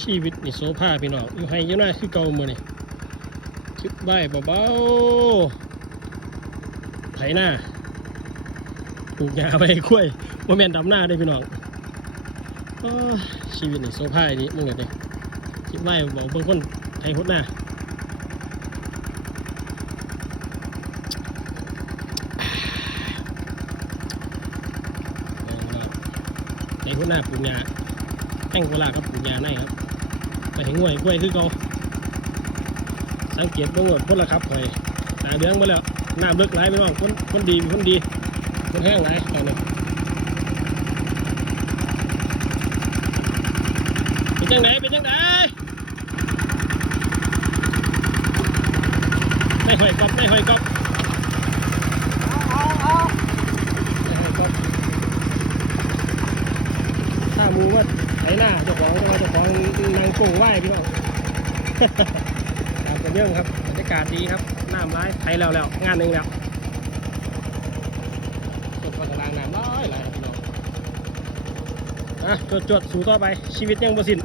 ชีวิตนี่โซภาพี่น้องอยู่ให้อยู่หน้าคือเก่ามือนี่คิดไว้เบาๆไถหน้าปลูกหญ้าไปกล้วยโมเมนต์ดำหน้าได้พี่น้องอชีวิตนี่โซภาดีมึงเด็ดดิคิดไว้บอกเบิ่งคนไถหดหน้าไถหดหน้าปลูกหญ้า แห้งเวลาครับปลูกหญ้าในครับไปถึงงวยกล้วยคือเขาสังเกตบื้องหลังคนละครับหอยตาเดืองมาแล้วน้ำเลิกไหลไปน้องคนคนดีคนดีคนแห้งไหลตอนนี้เป็นจังไหนเป็นจังไหนได้หอยกอบได้หอยกอบได้หอยกอบ ถ้ามูว่าไถหน้าเจ้าของเจ้าของนางโป่งไหวพี่น้องครับกระเบื้องครับบรรยากาศดีครับน้ำร้ายไทยแล้วแล้วงานหนึ่งแล้วจดฟังกลางน้ำร้อยหลายครับพี่น้องอะจดจดสู่ต่อไปชีวิตยังบ่สิ้น